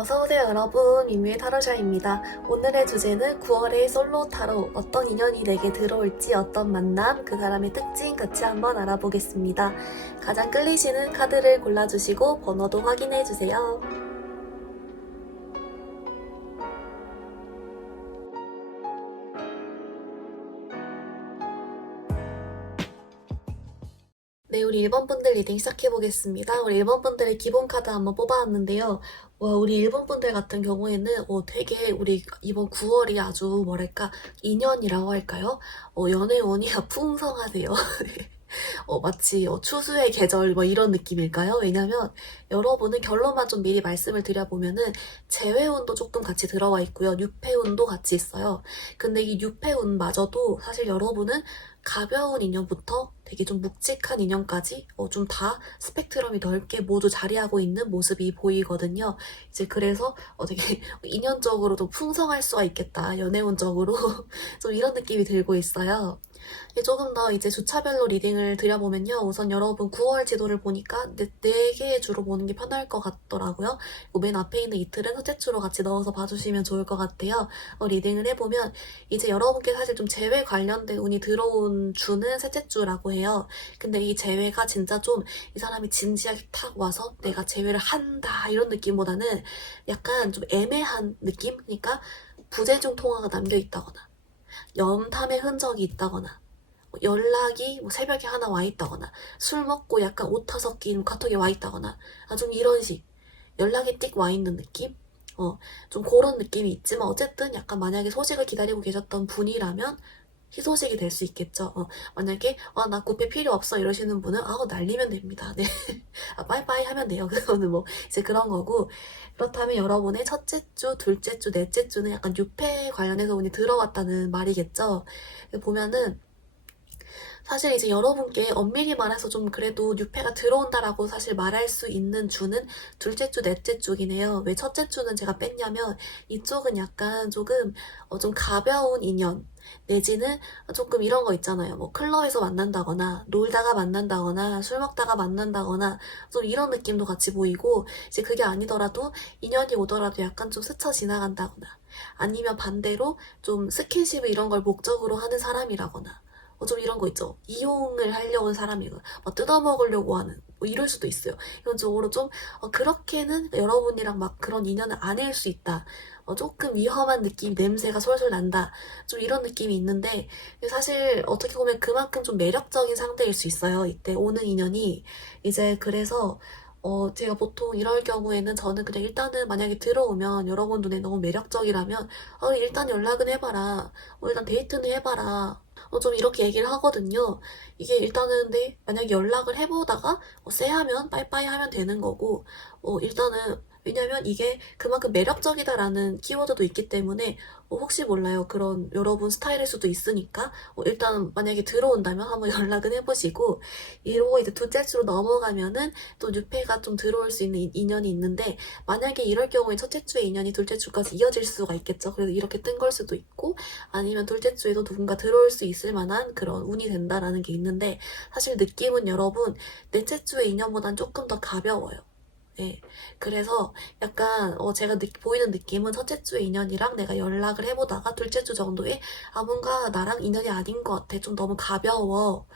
어서오세요 여러분, 민미의 타로샤입니다. 오늘의 주제는 9월의 솔로 타로, 어떤 인연이 내게 들어올지, 어떤 만남, 그 사람의 특징 같이 한번 알아보겠습니다. 가장 끌리시는 카드를 골라주시고 번호도 확인해주세요. 네, 우리 1번 분들 리딩 시작해보겠습니다. 우리 1번 분들의 기본 카드 한번 뽑아왔는데요. 우리 1번 분들 같은 경우에는 되게 우리 이번 9월이 아주 뭐랄까 인연이라고 할까요? 연애운이 풍성하세요. 마치 추수의 계절 뭐 이런 느낌일까요? 왜냐면 여러분은 결론만 좀 미리 말씀을 드려보면은 재회운도 조금 같이 들어와 있고요. 유패운도 같이 있어요. 근데 이 유패운마저도 사실 여러분은 가벼운 인연부터 되게 좀 묵직한 인연까지 좀 다 스펙트럼이 넓게 모두 자리하고 있는 모습이 보이거든요. 이제 그래서 되게 인연적으로도 풍성할 수가 있겠다. 연애운적으로 좀 이런 느낌이 들고 있어요. 조금 더 이제 주차별로 리딩을 드려보면요. 우선 여러분 9월 지도를 보니까 4개의 주로 보는 게 편할 것 같더라고요. 맨 앞에 있는 이틀은 첫째 주로 같이 넣어서 봐주시면 좋을 것 같아요. 리딩을 해보면 이제 여러분께 사실 좀 재회 관련된 운이 들어온 주는 셋째 주라고 해요. 근데 이 재회가 진짜 좀 이 사람이 진지하게 탁 와서 내가 재회를 한다 이런 느낌보다는 약간 좀 애매한 느낌? 그러니까 부재중 통화가 남겨있다거나 염탐의 흔적이 있다거나 연락이 새벽에 하나 와 있다거나 술 먹고 약간 오타 섞인 카톡에 와 있다거나 좀 이런 식 연락이 띡 와 있는 느낌? 좀 그런 느낌이 있지만 어쨌든 약간 만약에 소식을 기다리고 계셨던 분이라면 희소식이 될 수 있겠죠. 만약에 나 구패 필요 없어 이러시는 분은 날리면 됩니다. 네. 빠이빠이 하면 돼요. 그거는 뭐 이제 그런 거고 그렇다면 여러분의 첫째 주, 둘째 주, 넷째 주는 약간 유패 관련해서 운이 들어왔다는 말이겠죠. 보면은 사실 이제 여러분께 엄밀히 말해서 좀 그래도 뉴페가 들어온다라고 사실 말할 수 있는 주는 둘째 주, 넷째 주긴 해요. 왜 첫째 주는 제가 뺐냐면 이쪽은 약간 조금 좀 가벼운 인연 내지는 조금 이런 거 있잖아요. 뭐 클럽에서 만난다거나 놀다가 만난다거나 술 먹다가 만난다거나 좀 이런 느낌도 같이 보이고 이제 그게 아니더라도 인연이 오더라도 약간 좀 스쳐 지나간다거나 아니면 반대로 좀 스킨십을 이런 걸 목적으로 하는 사람이라거나 좀 이런 거 있죠. 이용을 하려고 하는 사람이고 막 뜯어먹으려고 하는 뭐 이럴 수도 있어요. 이런 쪽으로 좀 그렇게는 여러분이랑 막 그런 인연을 아닐 수 있다. 조금 위험한 느낌, 냄새가 솔솔 난다. 좀 이런 느낌이 있는데 사실 어떻게 보면 그만큼 좀 매력적인 상대일 수 있어요. 이때 오는 인연이 이제 그래서 제가 보통 이럴 경우에는 저는 그냥 일단은 만약에 들어오면 여러분 눈에 너무 매력적이라면 일단 연락은 해봐라. 일단 데이트는 해봐라. 좀 이렇게 얘기를 하거든요. 이게 일단은 근데 만약에 연락을 해보다가 쎄하면 빠이빠이 하면 되는 거고 일단은 왜냐면 이게 그만큼 매력적이다라는 키워드도 있기 때문에 혹시 몰라요. 그런 여러분 스타일일 수도 있으니까 일단 만약에 들어온다면 한번 연락은 해보시고 이러고 이제 둘째 주로 넘어가면은 또 뉴페가 좀 들어올 수 있는 인연이 있는데 만약에 이럴 경우에 첫째 주의 인연이 둘째 주까지 이어질 수가 있겠죠. 그래서 이렇게 뜬 걸 수도 있고 아니면 둘째 주에도 누군가 들어올 수 있을 만한 그런 운이 된다라는 게 있는데 사실 느낌은 여러분 넷째 주의 인연보단 조금 더 가벼워요. 네. 그래서 약간 제가 보이는 느낌은 첫째 주의 인연이랑 내가 연락을 해보다가 둘째 주 정도에 뭔가 나랑 인연이 아닌 것 같아. 좀 너무 가벼워.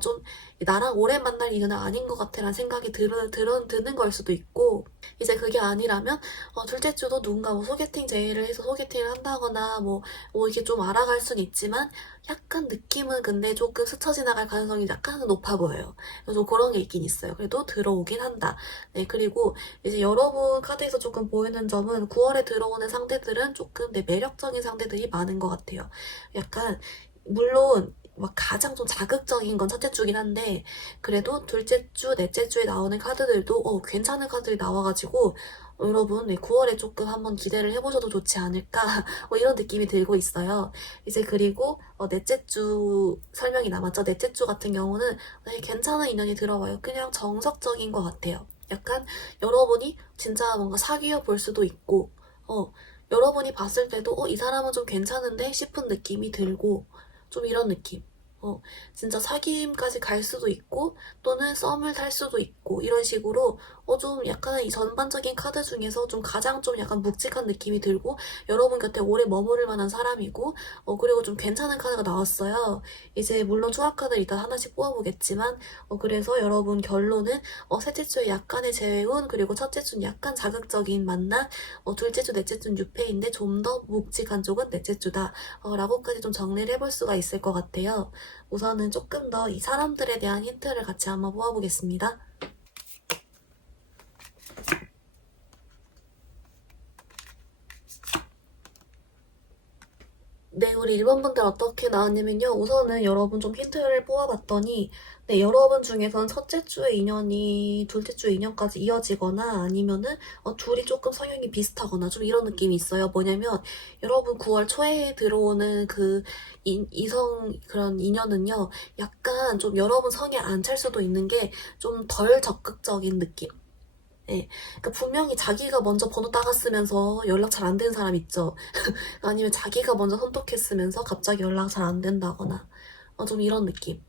좀 나랑 오래 만날 인연은 아닌 것 같아라는 생각이 드는 걸 수도 있고 이제 그게 아니라면 둘째 주도 누군가 뭐 소개팅 제의를 해서 소개팅을 한다거나 뭐 이게 좀 알아갈 순 있지만 약간 느낌은 근데 조금 스쳐 지나갈 가능성이 약간은 높아 보여요. 그래서 그런 게 있긴 있어요. 그래도 들어오긴 한다. 네, 그리고 이제 여러분 카드에서 조금 보이는 점은 9월에 들어오는 상대들은 조금 매력적인 상대들이 많은 것 같아요. 약간 물론 막 가장 좀 자극적인 건 첫째 주긴 한데 그래도 둘째 주, 넷째 주에 나오는 카드들도 괜찮은 카드들이 나와가지고 여러분 9월에 조금 한번 기대를 해보셔도 좋지 않을까 이런 느낌이 들고 있어요. 이제 그리고 넷째 주 설명이 남았죠. 넷째 주 같은 경우는 괜찮은 인연이 들어와요. 그냥 정석적인 것 같아요. 약간 여러분이 진짜 뭔가 사귀어 볼 수도 있고 여러분이 봤을 때도 이 사람은 좀 괜찮은데 싶은 느낌이 들고 좀 이런 느낌. 어, 진짜 사귐까지 갈 수도 있고, 또는 썸을 탈 수도 있고, 이런 식으로, 좀 약간 이 전반적인 카드 중에서 좀 가장 좀 약간 묵직한 느낌이 들고, 여러분 곁에 오래 머무를 만한 사람이고, 그리고 좀 괜찮은 카드가 나왔어요. 이제 물론 조합 카드를 일단 하나씩 뽑아보겠지만, 그래서 여러분 결론은, 셋째 주에 약간의 재회운, 그리고 첫째 주는 약간 자극적인 만남, 둘째 주, 넷째 주는 유패인데 좀 더 묵직한 쪽은 넷째 주다. 라고까지 좀 정리를 해볼 수가 있을 것 같아요. 우선은 조금 더 이 사람들에 대한 힌트를 같이 한번 모아보겠습니다. 네, 우리 1번 분들 어떻게 나왔냐면요. 우선은 여러분 좀 힌트를 뽑아봤더니, 네, 여러분 중에서는 첫째 주에 인연이 둘째 주에 인연까지 이어지거나 아니면은 둘이 조금 성향이 비슷하거나 좀 이런 느낌이 있어요. 뭐냐면 여러분 9월 초에 들어오는 그 이성 그런 인연은요. 약간 좀 여러분 성에 안 찰 수도 있는 게 좀 덜 적극적인 느낌? 예. 그러니까 분명히 자기가 먼저 번호 따갔으면서 연락 잘 안 되는 사람 있죠. 아니면 자기가 먼저 선톡했으면서 갑자기 연락 잘 안 된다거나 좀 이런 느낌.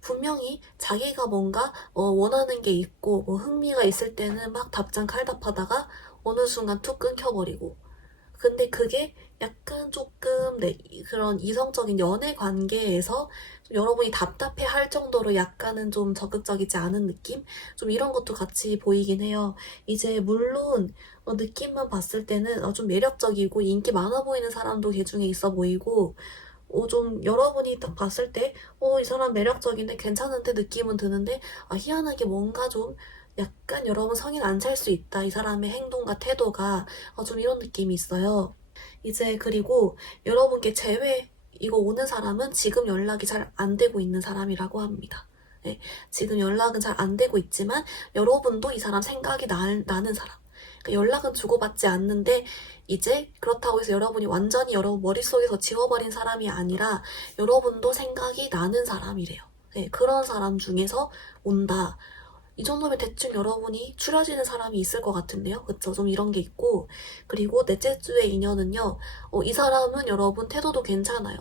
분명히 자기가 뭔가 원하는 게 있고 흥미가 있을 때는 막 답장 칼답하다가 어느 순간 툭 끊겨버리고 근데 그게 약간 조금 그런 이성적인 연애 관계에서 좀 여러분이 답답해 할 정도로 약간은 좀 적극적이지 않은 느낌? 좀 이런 것도 같이 보이긴 해요. 이제 물론 느낌만 봤을 때는 좀 매력적이고 인기 많아 보이는 사람도 그 중에 있어 보이고 좀 여러분이 딱 봤을 때 이 사람 매력적인데 괜찮은데 느낌은 드는데 희한하게 뭔가 좀 약간 여러분 성인 안 찰 수 있다. 이 사람의 행동과 태도가 좀 이런 느낌이 있어요. 이제 그리고 여러분께 이거 오는 사람은 지금 연락이 잘 안 되고 있는 사람이라고 합니다. 네, 지금 연락은 잘 안 되고 있지만 여러분도 이 사람 생각이 나는 사람. 그러니까 연락은 주고받지 않는데 이제 그렇다고 해서 여러분이 완전히 여러분 머릿속에서 지워버린 사람이 아니라 여러분도 생각이 나는 사람이래요. 네, 그런 사람 중에서 온다. 이 정도면 대충 여러분이 추려지는 사람이 있을 것 같은데요. 그쵸? 좀 이런 게 있고. 그리고 넷째 주의 인연은요. 이 사람은 여러분 태도도 괜찮아요.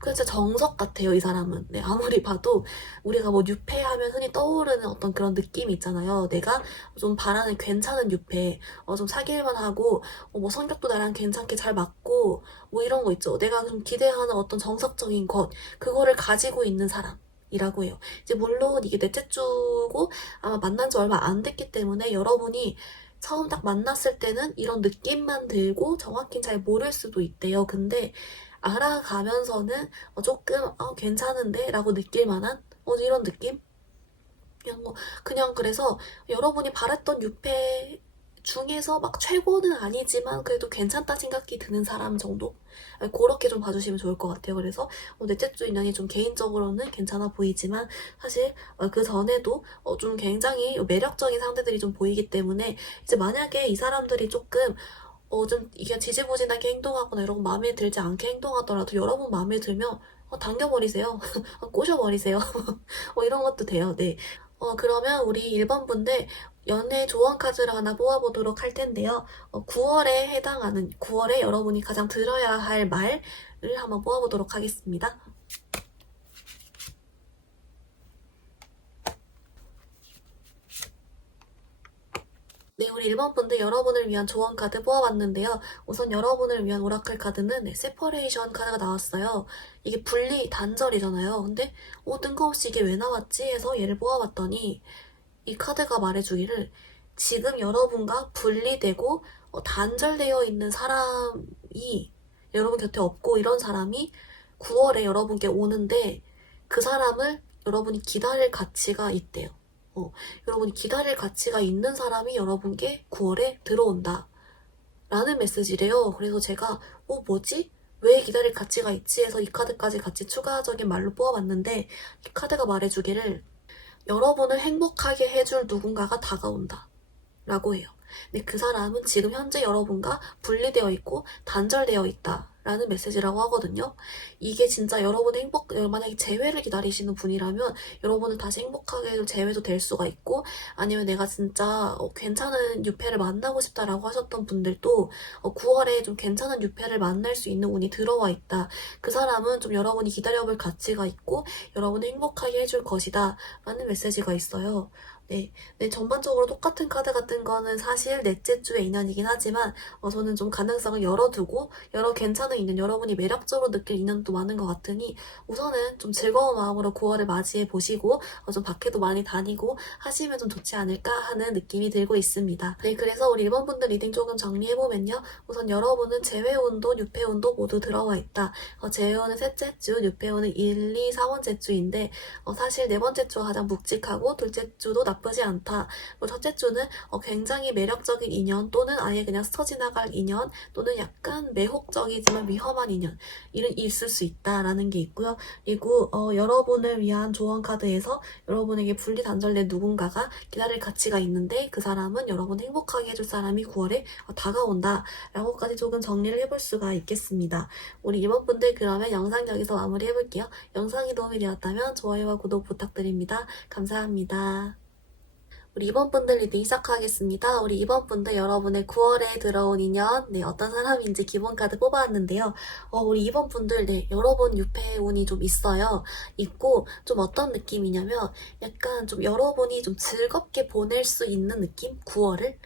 그냥 진짜 정석 같아요, 이 사람은. 네, 아무리 봐도 우리가 뭐 유패하면 흔히 떠오르는 어떤 그런 느낌이 있잖아요. 내가 좀 바라는 괜찮은 유패, 좀 사귈만 하고, 뭐 성격도 나랑 괜찮게 잘 맞고, 뭐 이런 거 있죠. 내가 좀 기대하는 어떤 정석적인 것, 그거를 가지고 있는 사람. 이라고 해요. 이제 물론 이게 넷째 주고 아마 만난 지 얼마 안 됐기 때문에 여러분이 처음 딱 만났을 때는 이런 느낌만 들고 정확히 잘 모를 수도 있대요. 근데 알아가면서는 조금 괜찮은데? 라고 느낄 만한 이런 느낌? 그냥 그래서 여러분이 바랬던 유패 중에서 막 최고는 아니지만 그래도 괜찮다 생각이 드는 사람 정도? 그렇게 좀 봐주시면 좋을 것 같아요. 그래서 넷째 주 인연이 좀 개인적으로는 괜찮아 보이지만 사실 그 전에도 좀 굉장히 매력적인 상대들이 좀 보이기 때문에 이제 만약에 이 사람들이 조금 좀 이게 지지부진하게 행동하거나 이런 거 마음에 들지 않게 행동하더라도 여러분 마음에 들면 당겨버리세요. 꼬셔버리세요. 이런 것도 돼요. 네. 그러면 우리 1번 분들 연애 조언 카드를 하나 뽑아보도록 할 텐데요. 9월에 여러분이 가장 들어야 할 말을 한번 뽑아보도록 하겠습니다. 네, 우리 1번 분들 여러분을 위한 조언 카드 뽑아봤는데요. 우선 여러분을 위한 오라클 카드는 세퍼레이션 카드가 나왔어요. 이게 분리, 단절이잖아요. 근데 뜬금없이 이게 왜 나왔지? 해서 얘를 뽑아봤더니 이 카드가 말해주기를 지금 여러분과 분리되고 단절되어 있는 사람이 여러분 곁에 없고 이런 사람이 9월에 여러분께 오는데 그 사람을 여러분이 기다릴 가치가 있대요. 여러분이 기다릴 가치가 있는 사람이 여러분께 9월에 들어온다. 라는 메시지래요. 그래서 제가 뭐지? 왜 기다릴 가치가 있지? 해서 이 카드까지 같이 추가적인 말로 뽑아봤는데 이 카드가 말해주기를 여러분을 행복하게 해줄 누군가가 다가온다. 라고 해요. 근데 그 사람은 지금 현재 여러분과 분리되어 있고 단절되어 있다. 라는 메시지라고 하거든요. 이게 진짜 여러분의 만약에 재회를 기다리시는 분이라면 여러분은 다시 행복하게 좀 재회도 될 수가 있고, 아니면 내가 진짜 괜찮은 유패를 만나고 싶다라고 하셨던 분들도 9월에 좀 괜찮은 유패를 만날 수 있는 운이 들어와 있다. 그 사람은 좀 여러분이 기다려볼 가치가 있고 여러분을 행복하게 해줄 것이다 라는 메시지가 있어요. 네, 네, 전반적으로 똑같은 카드 같은 거는 사실 넷째 주의 인연이긴 하지만 저는 좀 가능성을 열어두고 여러 괜찮은 인연, 여러분이 매력적으로 느낄 인연도 많은 것 같으니 우선은 좀 즐거운 마음으로 9월을 맞이해 보시고 좀 밖에도 많이 다니고 하시면 좀 좋지 않을까 하는 느낌이 들고 있습니다. 네, 그래서 우리 1번 분들 리딩 조금 정리해보면요. 우선 여러분은 재회운도 유패운도 모두 들어와 있다. 재회운은 셋째 주, 유패운은 1, 2, 4번째 주인데 사실 네 번째 주가 가장 묵직하고 둘째 주도 나쁘지 않다. 첫째 주는 굉장히 매력적인 인연 또는 아예 그냥 스쳐 지나갈 인연 또는 약간 매혹적이지만 위험한 인연 이런 있을 수 있다라는 게 있고요. 그리고 여러분을 위한 조언 카드에서 여러분에게 분리단절된 누군가가 기다릴 가치가 있는데 그 사람은 여러분 행복하게 해줄 사람이 9월에 다가온다 라고까지 조금 정리를 해볼 수가 있겠습니다. 우리 이번분들 그러면 영상 여기서 마무리 해볼게요. 영상이 도움이 되었다면 좋아요와 구독 부탁드립니다. 감사합니다. 우리 2번 분들 리딩 시작하겠습니다. 우리 2번 분들 여러분의 9월에 들어온 인연, 네, 어떤 사람인지 기본 카드 뽑아왔는데요. 우리 2번 분들, 네, 여러분 유패운이 좀 있어요. 있고, 좀 어떤 느낌이냐면, 약간 좀 여러분이 좀 즐겁게 보낼 수 있는 느낌? 9월을?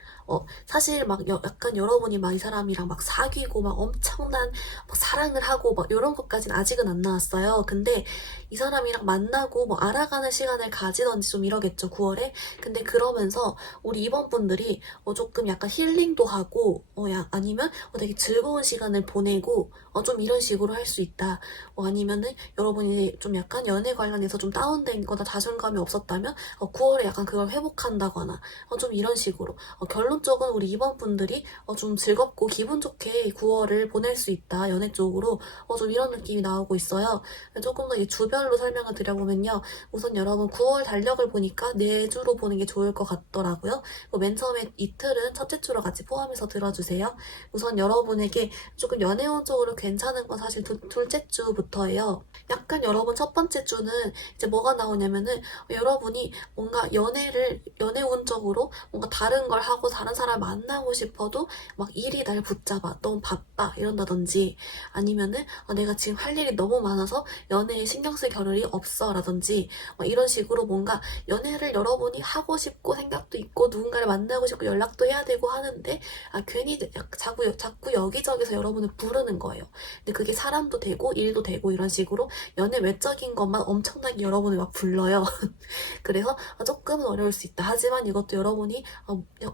사실 막 약간 여러분이 막 이 사람이랑 막 사귀고 막 엄청난 막 사랑을 하고 막 이런 것까지는 아직은 안 나왔어요. 근데 이 사람이랑 만나고 뭐 알아가는 시간을 가지던지 좀 이러겠죠, 9월에. 근데 그러면서 우리 이번 분들이 조금 약간 힐링도 하고 아니면 되게 즐거운 시간을 보내고 좀 이런 식으로 할 수 있다. 아니면은 여러분이 좀 약간 연애 관련해서 좀 다운된 거나 자존감이 없었다면 9월에 약간 그걸 회복한다거나 좀 이런 식으로 결론적으로 우리 이번 분들이 좀 즐겁고 기분 좋게 9월을 보낼 수 있다. 연애 쪽으로 좀 이런 느낌이 나오고 있어요. 조금 더 이 주별로 설명을 드려보면요. 우선 여러분 9월 달력을 보니까 4주로 보는 게 좋을 것 같더라고요. 맨 처음에 이틀은 첫째 주로 같이 포함해서 들어주세요. 우선 여러분에게 조금 연애운적으로 괜찮은 건 사실 둘째 주부터예요. 약간 여러분 첫 번째 주는 이제 뭐가 나오냐면은 여러분이 뭔가 연애운적으로 뭔가 다른 걸 하고 다른 사람 만나고 싶어도 막 일이 날 붙잡아. 너무 바빠. 이런다든지 아니면은 내가 지금 할 일이 너무 많아서 연애에 신경 쓸 겨를이 없어. 라든지 이런 식으로 뭔가 연애를 여러분이 하고 싶고 생각도 있고 누군가를 만나고 싶고 연락도 해야 되고 하는데 괜히 자꾸 여기저기서 여러분을 부르는 거예요. 근데 그게 사람도 되고 일도 되고 이런 식으로 연애 외적인 것만 엄청나게 여러분을 막 불러요. 그래서 조금은 어려울 수 있다. 하지만 이것도 여러분이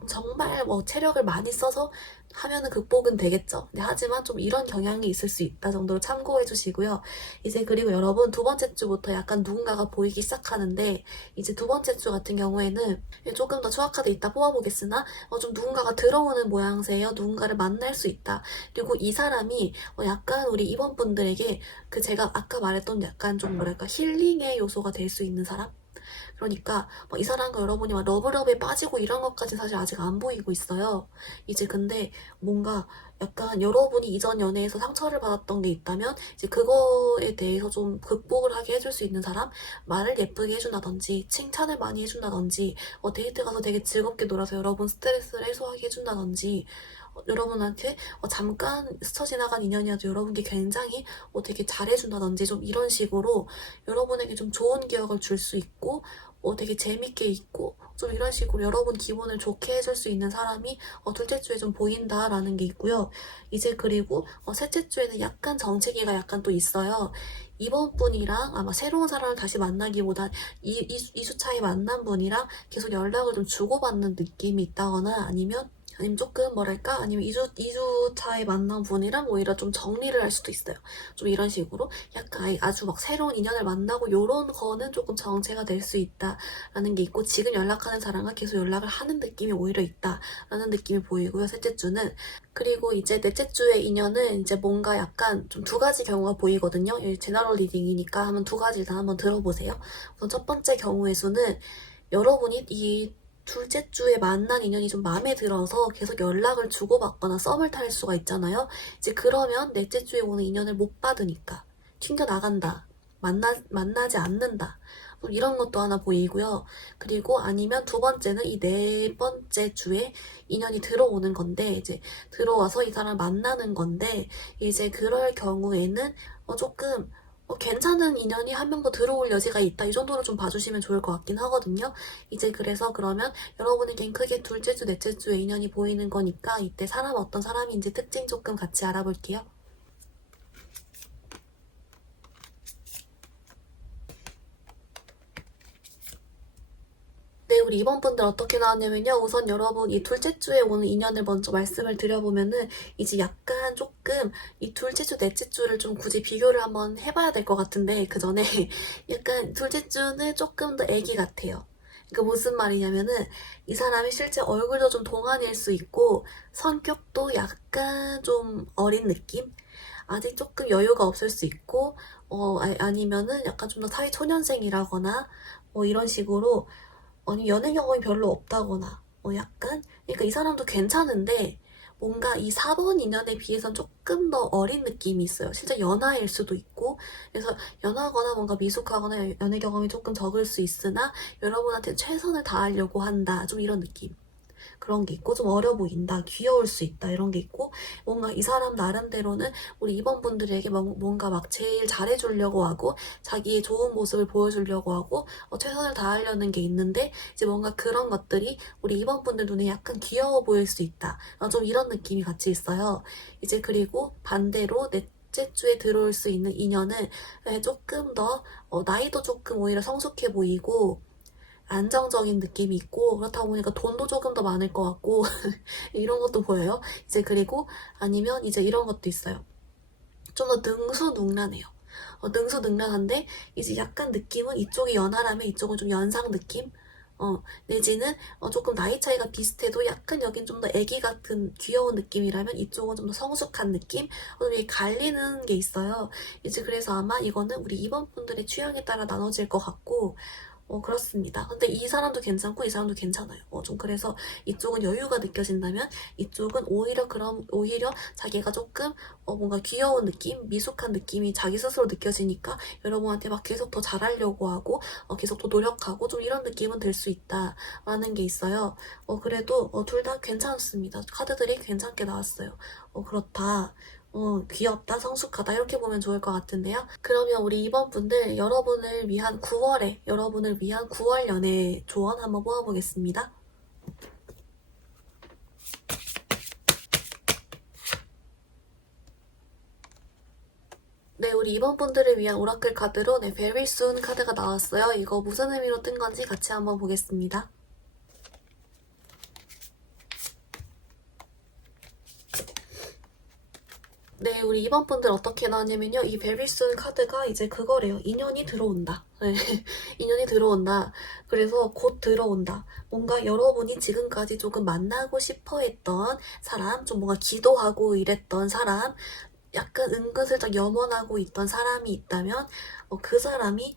정말 뭐 체력을 많이 써서 하면은 극복은 되겠죠. 네, 하지만 좀 이런 경향이 있을 수 있다 정도로 참고해 주시고요. 이제 그리고 여러분 두 번째 주부터 약간 누군가가 보이기 시작하는데 이제 두 번째 주 같은 경우에는 조금 더 추가카드 이따 뽑아보겠으나 좀 누군가가 들어오는 모양새예요. 누군가를 만날 수 있다. 그리고 이 사람이 약간 우리 이번 분들에게 그 제가 아까 말했던 약간 좀 뭐랄까 힐링의 요소가 될 수 있는 사람? 그러니까 이 사람과 여러분이 막 러브러브에 빠지고 이런 것까지 사실 아직 안 보이고 있어요. 이제 근데 뭔가 약간 여러분이 이전 연애에서 상처를 받았던 게 있다면 이제 그거에 대해서 좀 극복을 하게 해줄 수 있는 사람? 말을 예쁘게 해준다든지 칭찬을 많이 해준다든지 데이트 가서 되게 즐겁게 놀아서 여러분 스트레스를 해소하게 해준다든지 여러분한테 잠깐 스쳐 지나간 인연이라도 여러분께 굉장히 되게 잘해준다든지 좀 이런 식으로 여러분에게 좀 좋은 기억을 줄 수 있고 되게 재밌게 있고 좀 이런 식으로 여러분 기분을 좋게 해줄 수 있는 사람이 둘째 주에 좀 보인다라는 게 있고요. 이제 그리고 셋째 주에는 약간 정체기가 약간 또 있어요. 이번 분이랑 아마 새로운 사람을 다시 만나기보단 2주 차에 만난 분이랑 계속 연락을 좀 주고받는 느낌이 있다거나 아니면 조금 뭐랄까 아니면 2주 차에 만난 분이랑 오히려 좀 정리를 할 수도 있어요. 좀 이런 식으로 약간 아주 막 새로운 인연을 만나고 요런 거는 조금 정체가 될 수 있다라는 게 있고 지금 연락하는 사람과 계속 연락을 하는 느낌이 오히려 있다라는 느낌이 보이고요. 셋째 주는 그리고 이제 넷째 주의 인연은 이제 뭔가 약간 좀 두 가지 경우가 보이거든요. 제너럴 리딩이니까 한번 두 가지 일단 한번 들어보세요. 우선 첫 번째 경우의 수는 여러분이 이 둘째 주에 만난 인연이 좀 마음에 들어서 계속 연락을 주고받거나 썸을 탈 수가 있잖아요. 이제 그러면 넷째 주에 오는 인연을 못 받으니까 튕겨나간다. 만나지 않는다. 뭐 이런 것도 하나 보이고요. 그리고 아니면 두 번째는 이 네 번째 주에 인연이 들어오는 건데, 이제 들어와서 이 사람을 만나는 건데, 이제 그럴 경우에는 조금 괜찮은 인연이 한 명 더 들어올 여지가 있다. 이 정도로 좀 봐주시면 좋을 것 같긴 하거든요. 이제 그래서 그러면 여러분에겐 크게 둘째 주, 넷째 주에 인연이 보이는 거니까 이때 사람 어떤 사람인지 특징 조금 같이 알아볼게요. 네, 우리 이번 분들 어떻게 나왔냐면요. 우선 여러분 이 둘째 주에 오는 인연을 먼저 말씀을 드려보면은 이제 약간 조금 이 둘째 주, 넷째 주를 좀 굳이 비교를 한번 해봐야 될 것 같은데 그 전에 약간 둘째 주는 조금 더 애기 같아요. 그 무슨 말이냐면은 이 사람이 실제 얼굴도 좀 동안일 수 있고 성격도 약간 좀 어린 느낌? 아직 조금 여유가 없을 수 있고 아니면은 약간 좀 더 사회 초년생이라거나 뭐 이런 식으로 아니 연애 경험이 별로 없다거나 약간 그러니까 이 사람도 괜찮은데 뭔가 이 4번 인연에 비해선 조금 더 어린 느낌이 있어요. 실제 연하일 수도 있고 그래서 연하거나 뭔가 미숙하거나 연애 경험이 조금 적을 수 있으나 여러분한테 최선을 다하려고 한다. 좀 이런 느낌. 그런 게 있고 좀 어려 보인다, 귀여울 수 있다 이런 게 있고 뭔가 이 사람 나름대로는 우리 이번분들에게 뭔가 막 제일 잘해주려고 하고 자기의 좋은 모습을 보여주려고 하고 최선을 다하려는 게 있는데 이제 뭔가 그런 것들이 우리 이번분들 눈에 약간 귀여워 보일 수 있다. 좀 이런 느낌이 같이 있어요. 이제 그리고 반대로 넷째 주에 들어올 수 있는 인연은 조금 더 나이도 조금 오히려 성숙해 보이고 안정적인 느낌이 있고 그렇다 보니까 돈도 조금 더 많을 것 같고 이런 것도 보여요. 이제 그리고 아니면 이제 이런 것도 있어요. 좀 더 능수능란해요. 능수능란한데 이제 약간 느낌은 이쪽이 연하라면 이쪽은 좀 연상 느낌? 내지는 조금 나이 차이가 비슷해도 약간 여긴 좀 더 애기 같은 귀여운 느낌이라면 이쪽은 좀 더 성숙한 느낌? 좀 이게 갈리는 게 있어요. 이제 그래서 아마 이거는 우리 이번 분들의 취향에 따라 나눠질 것 같고 그렇습니다. 근데 이 사람도 괜찮고 이 사람도 괜찮아요. 좀 그래서 이쪽은 여유가 느껴진다면 이쪽은 오히려 자기가 조금 뭔가 귀여운 느낌, 미숙한 느낌이 자기 스스로 느껴지니까 여러분한테 막 계속 더 잘하려고 하고 계속 더 노력하고 좀 이런 느낌은 들 수 있다라는 게 있어요. 그래도 둘 다 괜찮습니다. 카드들이 괜찮게 나왔어요. 그렇다. 귀엽다, 성숙하다 이렇게 보면 좋을 것 같은데요. 그러면 우리 이번 분들 여러분을 위한 9월 연애 조언 한번 뽑아보겠습니다. 네, 우리 이번 분들을 위한 오라클 카드로 Very Soon 카드가 나왔어요. 이거 무슨 의미로 뜬 건지 같이 한번 보겠습니다. 네, 우리 이번 분들 어떻게 나왔냐면요. 이 베리슨 카드가 이제 그거래요. 인연이 들어온다. 네, 인연이 들어온다. 그래서 곧 들어온다. 뭔가 여러분이 지금까지 조금 만나고 싶어 했던 사람, 좀 뭔가 기도하고 이랬던 사람, 약간 은근슬쩍 염원하고 있던 사람이 있다면 그 사람이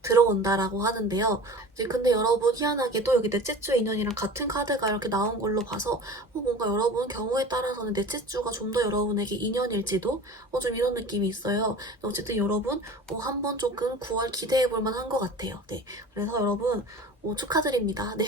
들어온다라고 하는데요. 이제 근데 여러분 희한하게도 여기 넷째 주 인연이랑 같은 카드가 이렇게 나온 걸로 봐서 뭔가 여러분 경우에 따라서는 넷째 주가 좀 더 여러분에게 인연일지도 좀 이런 느낌이 있어요. 어쨌든 여러분 한번 조금 9월 기대해볼 만한 것 같아요. 네, 그래서 여러분 축하드립니다. 네,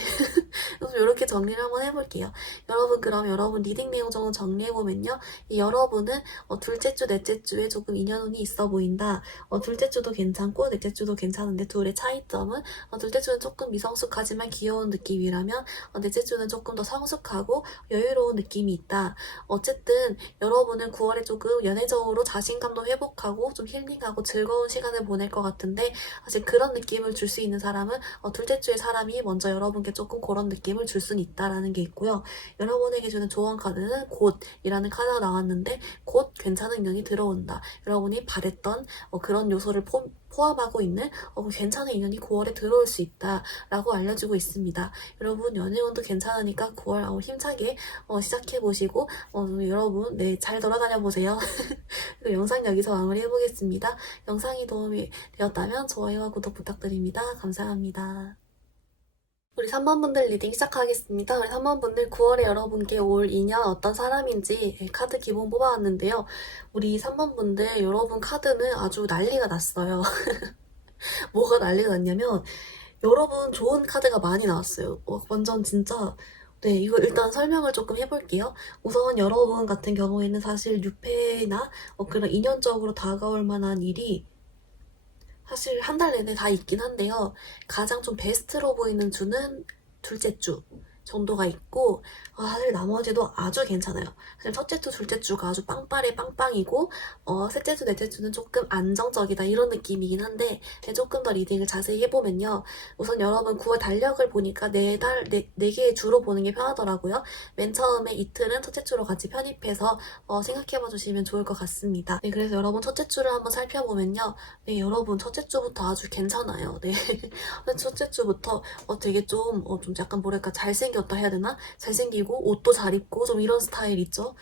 그래서 이렇게 정리를 한번 해볼게요. 여러분 그럼 여러분 리딩 내용 정도 정리해보면요. 여러분은 둘째 주, 넷째 주에 조금 인연운이 있어 보인다. 둘째 주도 괜찮고 넷째 주도 괜찮은데 둘의 차이점은 둘째 주는 조금 미성숙하지만 귀여운 느낌이라면 넷째 주는 조금 더 성숙하고 여유로운 느낌이 있다. 어쨌든 여러분은 9월에 조금 연애적으로 자신감도 회복하고 좀 힐링하고 즐거운 시간을 보낼 것 같은데 사실 그런 느낌을 줄 수 있는 사람은 둘째 주에 사람이 먼저 여러분께 조금 그런 느낌을 줄 수는 있다라는 게 있고요. 여러분에게 주는 조언 카드는 곧이라는 카드가 나왔는데 곧 괜찮은 인연이 들어온다. 여러분이 바랬던 그런 요소를 포함하고 있는 괜찮은 인연이 9월에 들어올 수 있다라고 알려주고 있습니다. 여러분 연애운도 괜찮으니까 9월 힘차게 시작해보시고 여러분 잘 돌아다녀 보세요. 영상 여기서 마무리해보겠습니다. 영상이 도움이 되었다면 좋아요와 구독 부탁드립니다. 감사합니다. 우리 3번 분들 리딩 시작하겠습니다. 우리 3번 분들 9월에 여러분께 올 인연 어떤 사람인지 카드 기본 뽑아왔는데요. 우리 3번 분들 여러분 카드는 아주 난리가 났어요. 뭐가 난리가 났냐면 여러분 좋은 카드가 많이 나왔어요. 완전 진짜 네, 이거 일단 설명을 조금 해볼게요. 우선 여러분 같은 경우에는 사실 유패나 그런 인연적으로 다가올 만한 일이 사실 한 달 내내 다 있긴 한데요. 가장 좀 베스트로 보이는 주는 둘째 주 정도가 있고 사실 나머지도 아주 괜찮아요. 사실 첫째 주, 둘째 주가 아주 빵빠레 빵빵이고 셋째 주, 넷째 주는 조금 안정적이다 이런 느낌이긴 한데 조금 더 리딩을 자세히 해보면요. 우선 여러분 9월 달력을 보니까 네 개의 주로 보는 게 편하더라고요. 맨 처음에 이틀은 첫째 주로 같이 편입해서 생각해봐 주시면 좋을 것 같습니다. 네, 그래서 여러분 첫째 주를 한번 살펴보면요. 네, 여러분 첫째 주부터 아주 괜찮아요. 네, 첫째 주부터 되게 좀 약간 뭐랄까 잘생겼다 해야 되나? 잘생기고 옷도 잘 입고 좀 이런 스타일 있죠?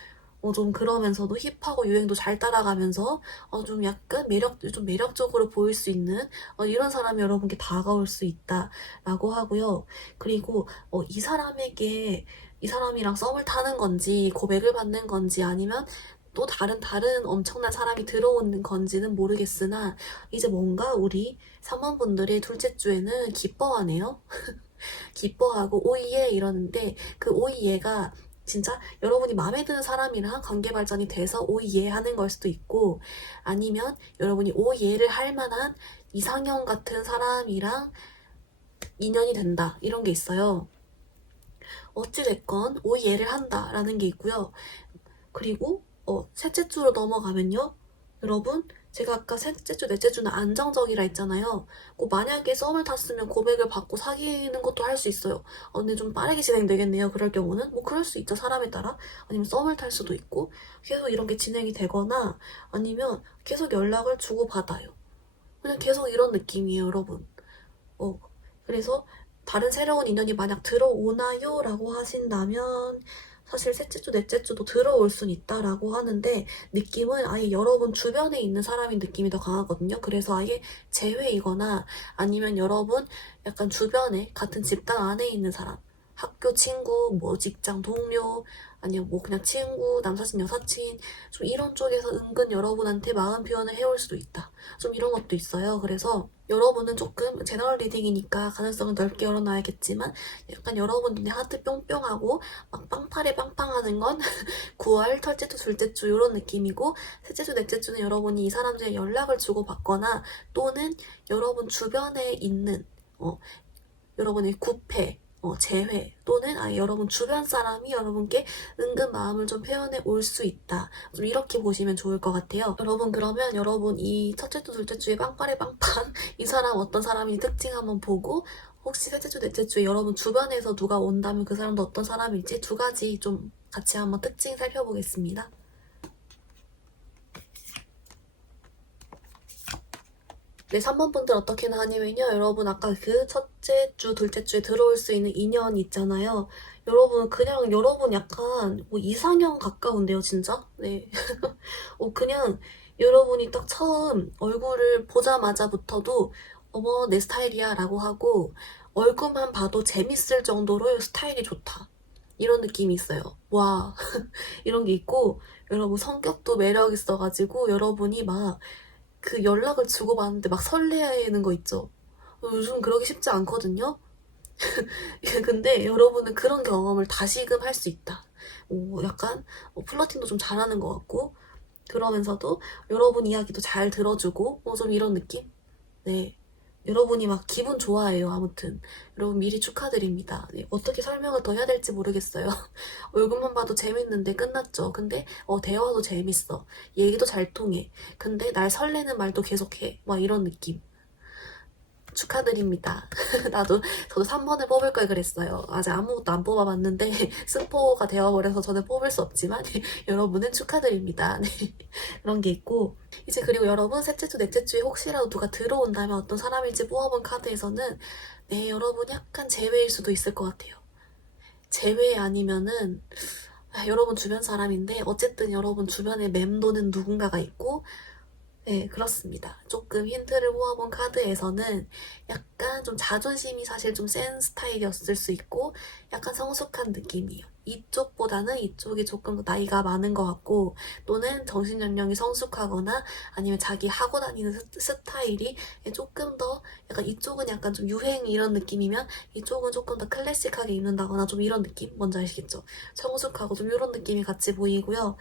좀 그러면서도 힙하고 유행도 잘 따라가면서 좀 약간 좀 매력적으로 보일 수 있는 이런 사람이 여러분께 다가올 수 있다라고 하고요. 그리고 이 사람이랑 썸을 타는 건지 고백을 받는 건지 아니면 또 다른 엄청난 사람이 들어오는 건지는 모르겠으나 이제 뭔가 우리 3번 분들이 둘째 주에는 기뻐하네요. 기뻐하고 오이예 이러는데 그 오이예가 진짜 여러분이 마음에 드는 사람이랑 관계 발전이 돼서 오이예 하는 걸 수도 있고 아니면 여러분이 오이예를 할 만한 이상형 같은 사람이랑 인연이 된다 이런 게 있어요. 어찌됐건 오이예를 한다라는 게 있고요. 그리고 셋째 주로 넘어가면요. 여러분 제가 아까 셋째 주, 넷째 주는 안정적이라 했잖아요. 만약에 썸을 탔으면 고백을 받고 사귀는 것도 할 수 있어요. 근데 좀 빠르게 진행되겠네요. 그럴 경우는. 그럴 수 있죠. 사람에 따라. 아니면 썸을 탈 수도 있고 계속 이런 게 진행이 되거나 아니면 계속 연락을 주고받아요. 그냥 계속 이런 느낌이에요, 여러분. 그래서 다른 새로운 인연이 만약 들어오나요? 라고 하신다면 사실 셋째 주, 넷째 주도 들어올 순 있다라고 하는데 느낌은 아예 여러분 주변에 있는 사람인 느낌이 더 강하거든요. 그래서 아예 제외이거나 아니면 여러분 약간 주변에 같은 집단 안에 있는 사람 학교 친구, 직장 동료 아니면 그냥 친구, 남사친, 여사친 좀 이런 쪽에서 은근 여러분한테 마음 표현을 해올 수도 있다. 좀 이런 것도 있어요. 그래서 여러분은 조금 제너럴 리딩이니까 가능성은 넓게 열어놔야겠지만 약간 여러분 눈에 하트 뿅뿅하고 막 빵파레 빵빵하는 건 9월 첫째 주, 둘째 주 이런 느낌이고 셋째 주, 넷째 주는 여러분이 이 사람들의 연락을 주고받거나 또는 여러분 주변에 있는 여러분의 구패 재회 또는 여러분 주변 사람이 여러분께 은근 마음을 좀 표현해 올 수 있다. 좀 이렇게 보시면 좋을 것 같아요. 여러분 그러면 여러분 이 첫째 주, 둘째 주에 빵빠레 빵빵 이 사람 어떤 사람인지 특징 한번 보고 혹시 셋째 주, 넷째 주에 여러분 주변에서 누가 온다면 그 사람도 어떤 사람일지 두 가지 좀 같이 한번 특징 살펴보겠습니다. 네, 3번 분들 어떻게 나왔냐면요. 여러분 아까 그 첫째 주, 둘째 주에 들어올 수 있는 인연 있잖아요. 여러분 그냥 여러분 약간 이상형 가까운데요, 진짜? 네. 그냥 여러분이 딱 처음 얼굴을 보자마자부터도 어머 내 스타일이야 라고 하고 얼굴만 봐도 재밌을 정도로 스타일이 좋다. 이런 느낌이 있어요. 와 이런 게 있고 여러분 성격도 매력 있어가지고 여러분이 막 그 연락을 주고받는데 막 설레는 거 있죠. 요즘 그러기 쉽지 않거든요. 근데 여러분은 그런 경험을 다시금 할 수 있다. 약간 플러팅도 좀 잘하는 것 같고 그러면서도 여러분 이야기도 잘 들어주고 좀 이런 느낌? 네. 여러분이 막 기분 좋아해요. 아무튼 여러분 미리 축하드립니다. 네, 어떻게 설명을 더 해야 될지 모르겠어요. 얼굴만 봐도 재밌는데 끝났죠. 근데 대화도 재밌어. 얘기도 잘 통해. 근데 날 설레는 말도 계속해. 막 이런 느낌. 축하드립니다. 저도 3번을 뽑을 걸 그랬어요. 아직 아무것도 안 뽑아봤는데 승포가 되어버려서 저는 뽑을 수 없지만 여러분은 축하드립니다. 네, 그런 게 있고 이제 그리고 여러분 셋째 주, 넷째 주에 혹시라도 누가 들어온다면 어떤 사람일지 뽑아본 카드에서는 네, 여러분 약간 제외일 수도 있을 것 같아요. 제외 아니면은 여러분 주변 사람인데 어쨌든 여러분 주변에 맴도는 누군가가 있고 네, 그렇습니다. 조금 힌트를 모아본 카드에서는 약간 좀 자존심이 사실 좀 센 스타일이었을 수 있고 약간 성숙한 느낌이에요. 이쪽보다는 이쪽이 조금 더 나이가 많은 것 같고 또는 정신연령이 성숙하거나 아니면 자기 하고 다니는 스타일이 조금 더 약간 이쪽은 약간 좀 유행 이런 느낌이면 이쪽은 조금 더 클래식하게 입는다거나 좀 이런 느낌? 뭔지 아시겠죠? 성숙하고 좀 이런 느낌이 같이 보이고요.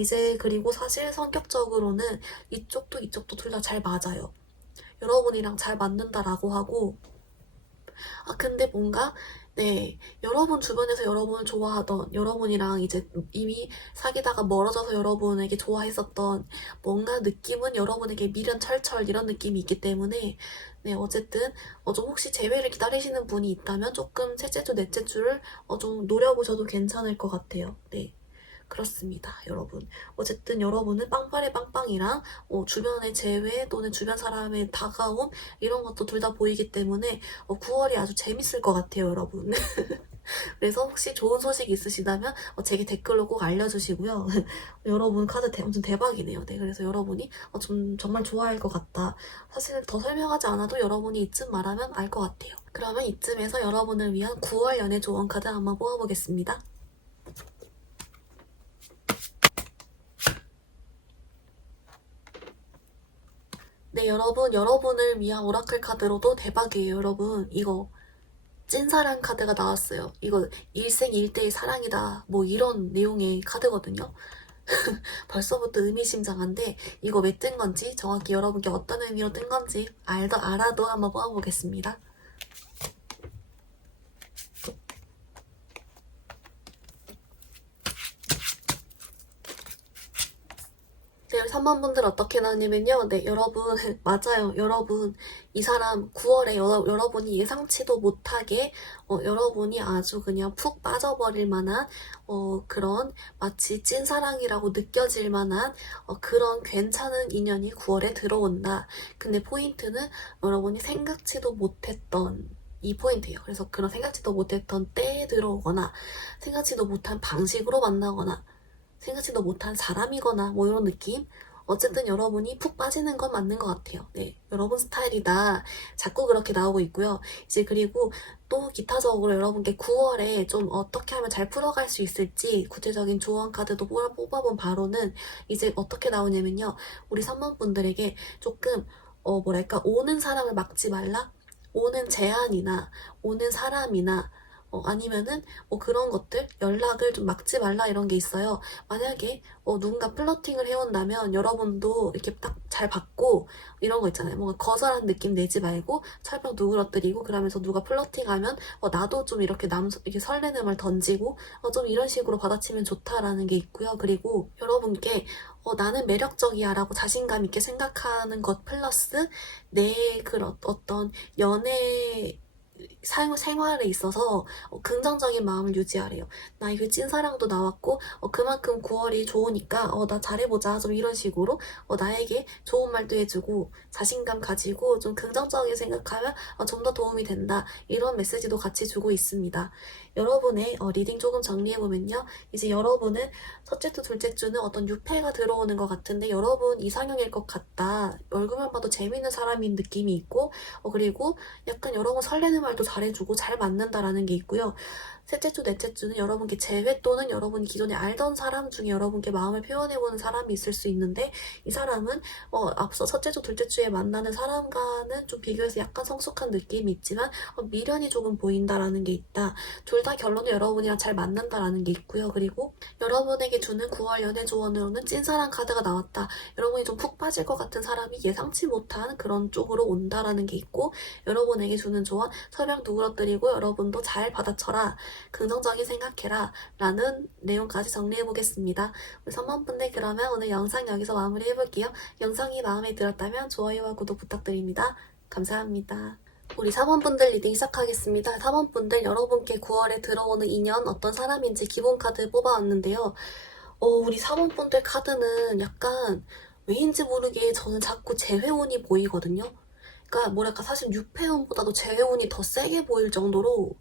이제 그리고 사실 성격적으로는 이쪽도 이쪽도 둘 다 잘 맞아요. 여러분이랑 잘 맞는다라고 하고, 근데 뭔가, 네, 여러분 주변에서 여러분을 좋아하던, 여러분이랑 이제 이미 사귀다가 멀어져서 여러분에게 좋아했었던 뭔가 느낌은 여러분에게 미련 철철 이런 느낌이 있기 때문에, 네, 어쨌든, 좀 혹시 재회를 기다리시는 분이 있다면 조금 셋째 주, 넷째 주를 좀 노려보셔도 괜찮을 것 같아요. 네. 그렇습니다, 여러분. 어쨌든 여러분은 빵빠레 빵빵이랑 주변의 재회 또는 주변 사람의 다가옴 이런 것도 둘 다 보이기 때문에 9월이 아주 재밌을 것 같아요, 여러분. 그래서 혹시 좋은 소식 있으시다면 제게 댓글로 꼭 알려주시고요. 여러분 카드 엄청 대박이네요. 네, 그래서 여러분이 좀 정말 좋아할 것 같다. 사실 더 설명하지 않아도 여러분이 이쯤 말하면 알 것 같아요. 그러면 이쯤에서 여러분을 위한 9월 연애 조언 카드 한번 뽑아보겠습니다. 네, 여러분, 여러분을 위한 오라클 카드로도 대박이에요, 여러분. 이거 찐사랑 카드가 나왔어요. 이거 일생일대의 사랑이다. 뭐 이런 내용의 카드거든요. 벌써부터 의미심장한데 이거 왜 뜬 건지 정확히 여러분께 어떤 의미로 뜬 건지 알아도 한번 뽑아보겠습니다. 네, 3번 분들 어떻게 나왔냐면요. 네, 여러분, 맞아요. 여러분, 이 사람 9월에 여러분이 예상치도 못하게, 여러분이 아주 그냥 푹 빠져버릴 만한, 그런, 마치 찐사랑이라고 느껴질 만한, 그런 괜찮은 인연이 9월에 들어온다. 근데 포인트는 여러분이 생각지도 못했던, 이 포인트예요. 그래서 그런 생각지도 못했던 때에 들어오거나, 생각지도 못한 방식으로 만나거나, 생각지도 못한 사람이거나 뭐 이런 느낌? 어쨌든 여러분이 푹 빠지는 건 맞는 것 같아요. 네, 여러분 스타일이다. 자꾸 그렇게 나오고 있고요. 이제 그리고 또 기타적으로 여러분께 9월에 좀 어떻게 하면 잘 풀어갈 수 있을지 구체적인 조언 카드도 뽑아본 바로는 이제 어떻게 나오냐면요. 우리 3번 분들에게 조금 뭐랄까 오는 사람을 막지 말라? 오는 제안이나 오는 사람이나 아니면은 그런 것들 연락을 좀 막지 말라 이런 게 있어요. 만약에 누군가 플러팅을 해온다면 여러분도 이렇게 딱 잘 받고 이런 거 있잖아요. 뭔가 거절한 느낌 내지 말고 철벽 누그러뜨리고 그러면서 누가 플러팅하면 나도 좀 이렇게 이렇게 설레는 말 던지고 좀 이런 식으로 받아치면 좋다라는 게 있고요. 그리고 여러분께 나는 매력적이야 라고 자신감 있게 생각하는 것 플러스 내 그런 어떤 연애 생활에 있어서 긍정적인 마음을 유지하래요. 나 이거 찐사랑도 나왔고 그만큼 9월이 좋으니까 나 잘해보자 좀 이런 식으로 나에게 좋은 말도 해주고 자신감 가지고 좀 긍정적이게 생각하면 좀 더 도움이 된다. 이런 메시지도 같이 주고 있습니다. 여러분의 리딩 조금 정리해보면요. 이제 여러분은 첫째 주, 둘째 주는 어떤 유패가 들어오는 것 같은데 여러분 이상형일 것 같다. 얼굴만 봐도 재밌는 사람인 느낌이 있고 그리고 약간 여러분 설레는 말도 잘해주고 잘 맞는다라는 게 있고요. 셋째 주, 넷째 주는 여러분께 재회 또는 여러분이 기존에 알던 사람 중에 여러분께 마음을 표현해보는 사람이 있을 수 있는데 이 사람은 앞서 첫째 주, 둘째 주에 만나는 사람과는 좀 비교해서 약간 성숙한 느낌이 있지만 미련이 조금 보인다라는 게 있다. 둘 다 결론은 여러분이랑 잘 맞는다라는 게 있고요. 그리고 여러분에게 주는 9월 연애 조언으로는 찐사랑 카드가 나왔다. 여러분이 좀 푹 빠질 것 같은 사람이 예상치 못한 그런 쪽으로 온다라는 게 있고 여러분에게 주는 조언 설명 누그러뜨리고 여러분도 잘 받아쳐라. 긍정적인 생각해라. 라는 내용까지 정리해보겠습니다. 우리 3번분들 그러면 오늘 영상 여기서 마무리해볼게요. 영상이 마음에 들었다면 좋아요와 구독 부탁드립니다. 감사합니다. 우리 4번분들 리딩 시작하겠습니다. 4번분들 여러분께 9월에 들어오는 인연 어떤 사람인지 기본 카드 뽑아왔는데요. 우리 4번분들 카드는 약간 왜인지 모르게 저는 자꾸 재회운이 보이거든요. 그러니까 뭐랄까 사실 6회운보다도 재회운이 더 세게 보일 정도로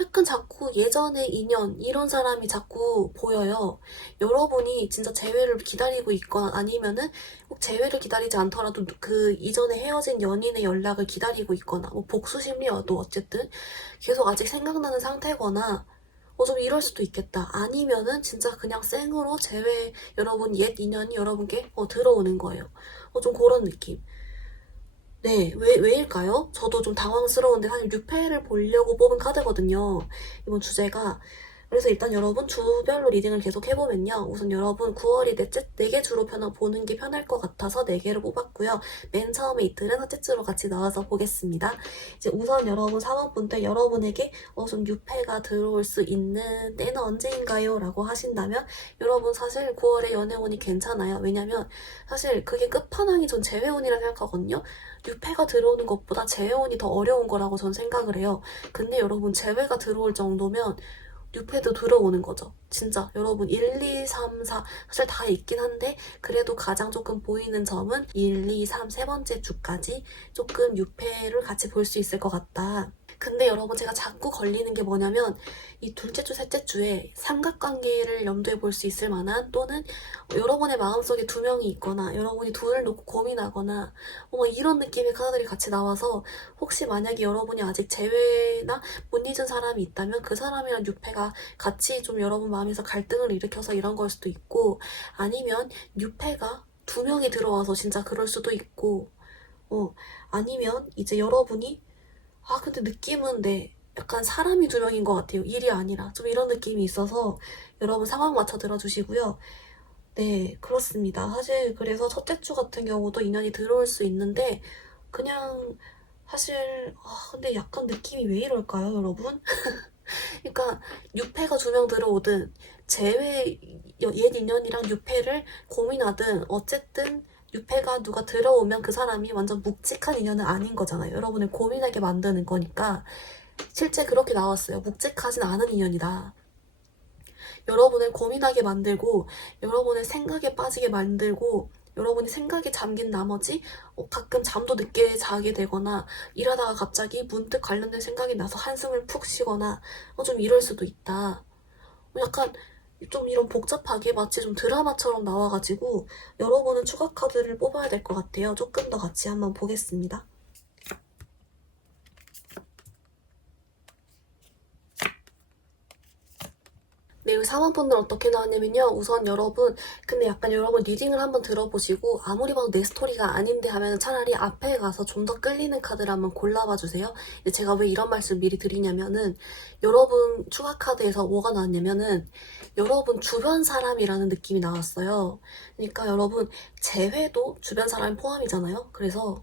약간 자꾸 예전의 인연 이런 사람이 자꾸 보여요. 여러분이 진짜 재회를 기다리고 있거나 아니면은 꼭 재회를 기다리지 않더라도 그 이전에 헤어진 연인의 연락을 기다리고 있거나 뭐 복수 심리여도 어쨌든 계속 아직 생각나는 상태거나 좀 이럴 수도 있겠다. 아니면은 진짜 그냥 생으로 재회 여러분 옛 인연이 여러분께 들어오는 거예요. 좀 그런 느낌. 네, 왜일까요? 저도 좀 당황스러운데 사실 6패를 보려고 뽑은 카드거든요. 이번 주제가. 그래서 일단 여러분 주별로 리딩을 계속 해보면요. 우선 여러분 9월이 넷째, 4개 주로 보는 게 편할 것 같아서 4개를 뽑았고요. 맨 처음에 이틀은 넷째주로 같이 나와서 보겠습니다. 이제 우선 여러분 4번분들 여러분에게 좀 6패가 들어올 수 있는 때는 언제인가요? 라고 하신다면 여러분 사실 9월에 연애운이 괜찮아요. 왜냐면 사실 그게 끝판왕이 전 재회운이라 생각하거든요. 6패가 들어오는 것보다 재회운이 더 어려운 거라고 전 생각을 해요. 근데 여러분 재회가 들어올 정도면 6패도 들어오는 거죠. 진짜 여러분 1, 2, 3, 4 사실 다 있긴 한데 그래도 가장 조금 보이는 점은 1, 2, 3, 세 번째 주까지 조금 6패를 같이 볼 수 있을 것 같다. 근데 여러분 제가 자꾸 걸리는 게 뭐냐면 이 둘째 주, 셋째 주에 삼각관계를 염두에 볼 수 있을 만한 또는 여러분의 마음속에 2명이 있거나 여러분이 둘을 놓고 고민하거나 이런 느낌의 카드들이 같이 나와서 혹시 만약에 여러분이 아직 재회나 못 잊은 사람이 있다면 그 사람이랑 6패가 같이 좀 여러분 마음에서 갈등을 일으켜서 이런 걸 수도 있고 아니면 6패가 2명이 들어와서 진짜 그럴 수도 있고 아니면 이제 여러분이 근데 느낌은 약간 사람이 2명인 것 같아요. 일이 아니라 좀 이런 느낌이 있어서 여러분 상황 맞춰 들어주시고요. 네, 그렇습니다. 사실 그래서 첫째 주 같은 경우도 인연이 들어올 수 있는데 그냥 사실 근데 약간 느낌이 왜 이럴까요, 여러분? 그러니까 6패가 2명 들어오든 재회 옛 인연이랑 6패를 고민하든 어쨌든 6패가 누가 들어오면 그 사람이 완전 묵직한 인연은 아닌 거잖아요. 여러분을 고민하게 만드는 거니까 실제 그렇게 나왔어요. 묵직하진 않은 인연이다. 여러분을 고민하게 만들고 여러분의 생각에 빠지게 만들고 여러분이 생각에 잠긴 나머지 가끔 잠도 늦게 자게 되거나 일하다가 갑자기 문득 관련된 생각이 나서 한숨을 푹 쉬거나 좀 이럴 수도 있다. 약간 좀 이런 복잡하게 마치 좀 드라마처럼 나와가지고 여러분은 추가 카드를 뽑아야 될 것 같아요. 조금 더 같이 한번 보겠습니다. 네, 여기 4번분들 어떻게 나왔냐면요. 우선 여러분, 근데 약간 여러분 리딩을 한번 들어보시고 아무리 봐도 내 스토리가 아닌데 하면 차라리 앞에 가서 좀 더 끌리는 카드를 한번 골라봐 주세요. 제가 왜 이런 말씀 미리 드리냐면은 여러분 추가 카드에서 뭐가 나왔냐면은 여러분 주변 사람이라는 느낌이 나왔어요. 그러니까 여러분 재회도 주변 사람이 포함이잖아요. 그래서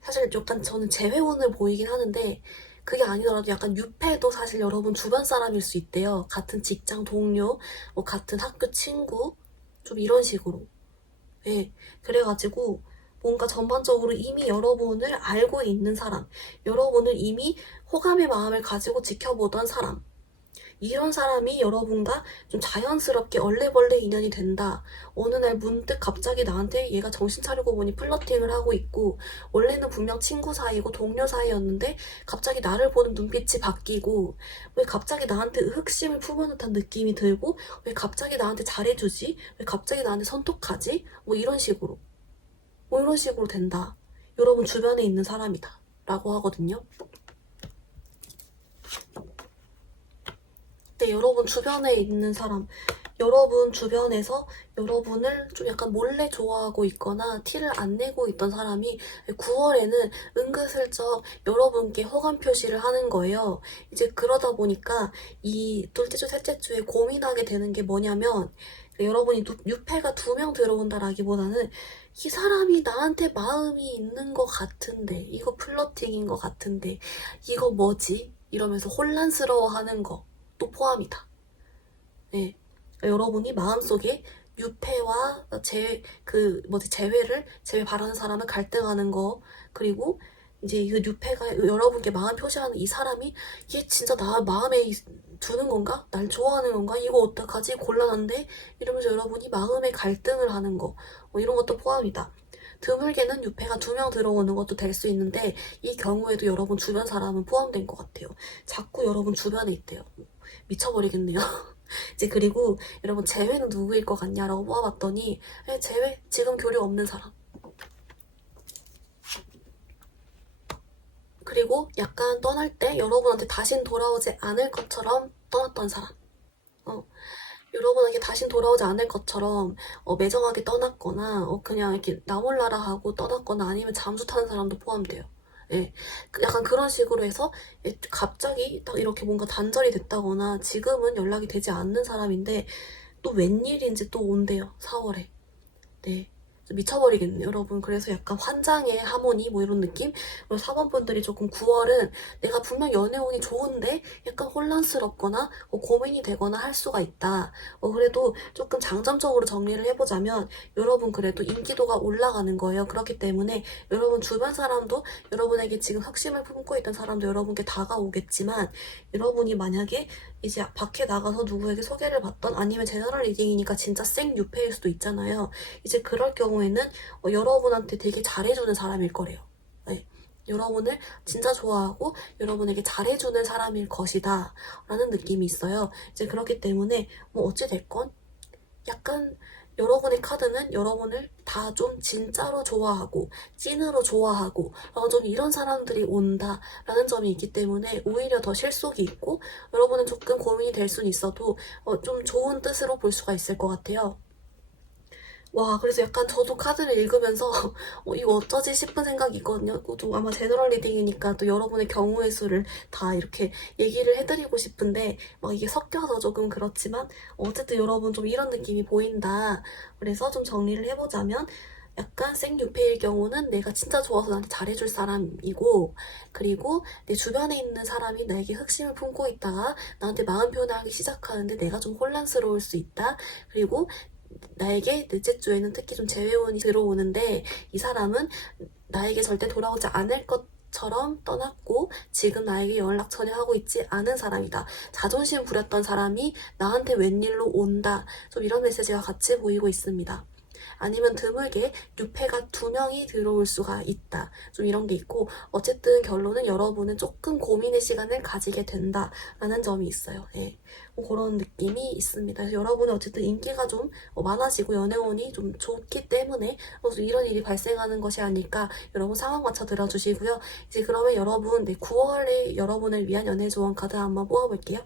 사실 약간 저는 재회원을 보이긴 하는데 그게 아니더라도 약간 유패도 사실 여러분 주변 사람일 수 있대요. 같은 직장 동료, 같은 학교 친구, 좀 이런 식으로. 네, 그래가지고 뭔가 전반적으로 이미 여러분을 알고 있는 사람, 여러분을 이미 호감의 마음을 가지고 지켜보던 사람, 이런 사람이 여러분과 좀 자연스럽게 얼레벌레 인연이 된다. 어느 날 문득 갑자기 나한테 얘가 정신 차리고 보니 플러팅을 하고 있고 원래는 분명 친구 사이고 동료 사이였는데 갑자기 나를 보는 눈빛이 바뀌고 왜 갑자기 나한테 흑심을 품은 듯한 느낌이 들고 왜 갑자기 나한테 잘해주지? 왜 갑자기 나한테 선톡하지? 이런 식으로 이런 식으로 된다. 여러분 주변에 있는 사람이다. 라고 하거든요. 여러분 주변에 있는 사람, 여러분 주변에서 여러분을 좀 약간 몰래 좋아하고 있거나 티를 안 내고 있던 사람이 9월에는 은근슬쩍 여러분께 호감 표시를 하는 거예요. 이제 그러다 보니까 이 둘째 주, 셋째 주에 고민하게 되는 게 뭐냐면 여러분이 6패가 2명 들어온다라기보다는 이 사람이 나한테 마음이 있는 것 같은데 이거 플러팅인 것 같은데 이거 뭐지? 이러면서 혼란스러워하는 거 또 포함이다. 네. 여러분이 마음속에 유패와 재회 바라는 사람을 갈등하는 거, 그리고 이제 이 유패가 여러분께 마음 표시하는 이 사람이 얘 진짜 나 마음에 두는 건가? 날 좋아하는 건가? 이거 어떡하지? 곤란한데? 이러면서 여러분이 마음의 갈등을 하는 거, 이런 것도 포함이다. 드물게는 유패가 2명 들어오는 것도 될 수 있는데 이 경우에도 여러분 주변 사람은 포함된 것 같아요. 자꾸 여러분 주변에 있대요. 미쳐버리겠네요. 이제 그리고 여러분 재회는 누구일 것 같냐라고 뽑아봤더니 재회 지금 교류 없는 사람. 그리고 약간 떠날 때 여러분한테 다신 돌아오지 않을 것처럼 떠났던 사람. 여러분에게 다신 돌아오지 않을 것처럼 매정하게 떠났거나 그냥 이렇게 나 몰라라 하고 떠났거나 아니면 잠수 타는 사람도 포함돼요. 예, 약간 그런 식으로 해서 갑자기 딱 이렇게 뭔가 단절이 됐다거나 지금은 연락이 되지 않는 사람인데 또 웬일인지 또 온대요. 4월에. 네. 미쳐버리겠네요, 여러분. 그래서 약간 환장의 하모니 뭐 이런 느낌? 그리고 4번분들이 조금 9월은 내가 분명 연애운이 좋은데 약간 혼란스럽거나 고민이 되거나 할 수가 있다. 그래도 조금 장점적으로 정리를 해보자면 여러분 그래도 인기도가 올라가는 거예요. 그렇기 때문에 여러분 주변 사람도 여러분에게 지금 흑심을 품고 있던 사람도 여러분께 다가오겠지만 여러분이 만약에 이제 밖에 나가서 누구에게 소개를 받던 아니면 제너럴 리딩이니까 진짜 생 유패일 수도 있잖아요. 이제 그럴 경우에는 여러분한테 되게 잘해주는 사람일 거래요. 네. 여러분을 진짜 좋아하고 여러분에게 잘해주는 사람일 것이다 라는 느낌이 있어요. 이제 그렇기 때문에 뭐 어찌됐건 약간 여러분의 카드는 여러분을 다 좀 진짜로 좋아하고 찐으로 좋아하고 좀 이런 사람들이 온다라는 점이 있기 때문에 오히려 더 실속이 있고 여러분은 조금 고민이 될 수는 있어도 좀 좋은 뜻으로 볼 수가 있을 것 같아요. 와, 그래서 약간 저도 카드를 읽으면서 이거 어쩌지 싶은 생각이 있거든요. 또 아마 제너럴 리딩이니까 또 여러분의 경우의 수를 다 이렇게 얘기를 해드리고 싶은데 막 이게 섞여서 조금 그렇지만 어쨌든 여러분 좀 이런 느낌이 보인다. 그래서 좀 정리를 해보자면 약간 생유패일 경우는 내가 진짜 좋아서 나한테 잘해줄 사람이고 그리고 내 주변에 있는 사람이 나에게 흑심을 품고 있다가 나한테 마음 표현을 하기 시작하는데 내가 좀 혼란스러울 수 있다. 그리고 나에게 넷째 주에는 특히 좀 재회운이 들어오는데 이 사람은 나에게 절대 돌아오지 않을 것처럼 떠났고 지금 나에게 연락 전혀 하고 있지 않은 사람이다. 자존심 부렸던 사람이 나한테 웬일로 온다. 좀 이런 메시지가 같이 보이고 있습니다. 아니면 드물게 유패가 2명이 들어올 수가 있다. 좀 이런 게 있고 어쨌든 결론은 여러분은 조금 고민의 시간을 가지게 된다라는 점이 있어요. 예. 뭐 그런 느낌이 있습니다. 그래서 여러분은 어쨌든 인기가 좀 많아지고 연애운이 좀 좋기 때문에 이런 일이 발생하는 것이 아닐까 여러분 상황 맞춰 들어주시고요. 이제 그러면 여러분 9월에 여러분을 위한 연애 조언 카드 한번 뽑아볼게요.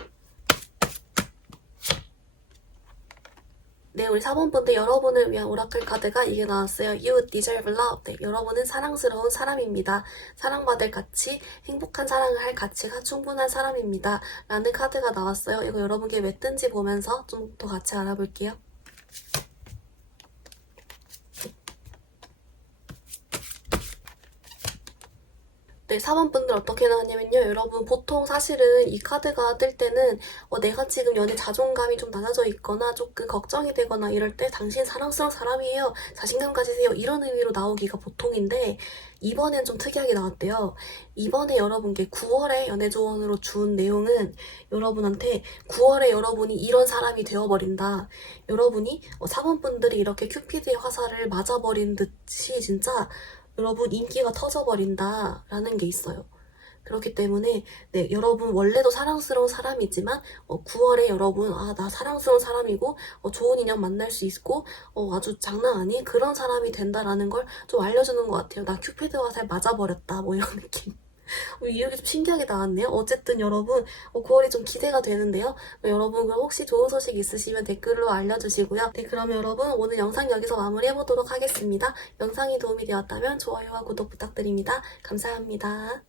네, 우리 4번분들 여러분을 위한 오라클 카드가 이게 나왔어요. You deserve love. 네, 여러분은 사랑스러운 사람입니다. 사랑받을 가치, 행복한 사랑을 할 가치가 충분한 사람입니다. 라는 카드가 나왔어요. 이거 여러분께 왜 뜬지 보면서 좀 더 같이 알아볼게요. 네, 4번분들 어떻게 나왔냐면요. 여러분 보통 사실은 이 카드가 뜰 때는 내가 지금 연애 자존감이 좀 낮아져 있거나 조금 걱정이 되거나 이럴 때 당신 사랑스러운 사람이에요. 자신감 가지세요. 이런 의미로 나오기가 보통인데 이번엔 좀 특이하게 나왔대요. 이번에 여러분께 9월에 연애 조언으로 준 내용은 여러분한테 9월에 여러분이 이런 사람이 되어버린다. 여러분이 4번분들이 이렇게 큐피드의 화살을 맞아버린 듯이 진짜 여러분 인기가 터져버린다 라는 게 있어요. 그렇기 때문에 네, 여러분 원래도 사랑스러운 사람이지만 9월에 여러분 나 사랑스러운 사람이고 좋은 인연 만날 수 있고 아주 장난 아닌 그런 사람이 된다라는 걸 좀 알려주는 것 같아요. 나 큐피드 화살 맞아버렸다 뭐 이런 느낌. 이렇게 좀 신기하게 나왔네요. 어쨌든 여러분 9월이 좀 기대가 되는데요. 여러분 그럼 혹시 좋은 소식 있으시면 댓글로 알려주시고요. 네, 그러면 여러분 오늘 영상 여기서 마무리해보도록 하겠습니다. 영상이 도움이 되었다면 좋아요와 구독 부탁드립니다. 감사합니다.